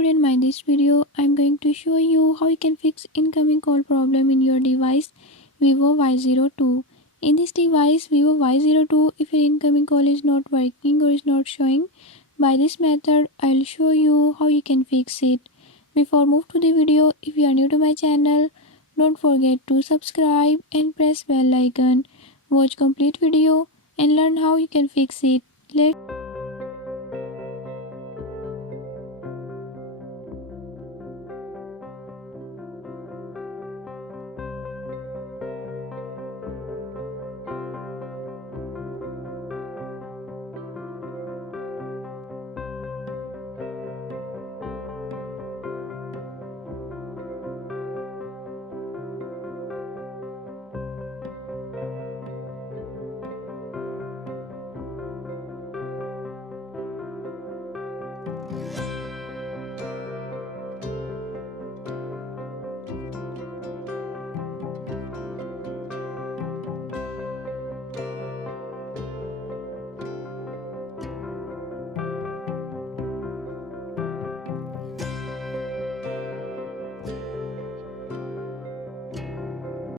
today in my this video I'm going to show you how you can fix incoming call problem in your device Vivo Y02. In this device Vivo Y02, if your incoming call is not working or is not showing, by this method I'll show you how you can fix it. Before move to the video, if you are new to my channel, don't forget to subscribe and press bell icon. Watch complete video and learn how you can fix it. Let's